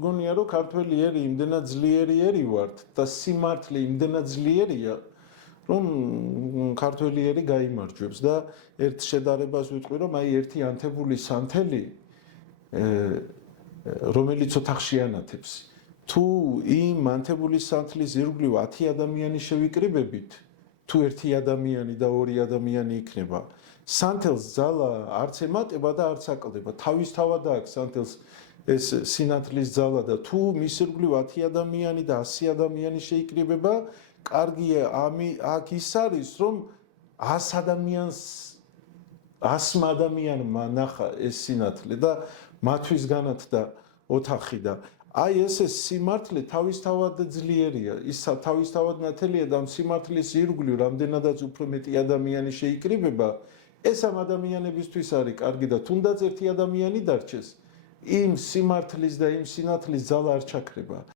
მგონია რომ ქართველი ერი იმდენად ძლიერი ერი ვართ და სიმართლე იმდენად ძლიერია რომ ქართველი ერი გაიმარჯვებს და ერთ შედარებას ვიტყვი რომ აი ერთი ანთებული სანთელი რომელიც ოთახშიანათებს თუ იმ ანთებული სანთლის ირგვლივ 10 ადამიანი შევიკრიბებით თუ ერთი ადამიანი და ორი ადამიანი იქნება სანთელს ძალა არც ემატება და არც აკლდება თავისთავად აქვს სანთელს ეს სინათლის ძალა და თუ მის ირგვლივ 10 ადამიანი და 100 ადამიანი შეიკრიბება კარგია აქ ის არის რომ 100 ადამიანს 100 ადამიანმა ნახა ეს სინათლე და მათთვის განათდა ოთახი და აი ესე სიმართლე თავისთავად ძლიერია ის თავისთავად ნათელია და სიმართლის ირგვლივ რამდენადაც უფრო მეტი ადამიანი შეიკრიბება ეს ამ ადამიანებისთვის არის კარგი და თუნდაც ერთი ადამიანი დარჩეს იმ სიმართლის და იმ სინათლის ძალა არ ჩაქრება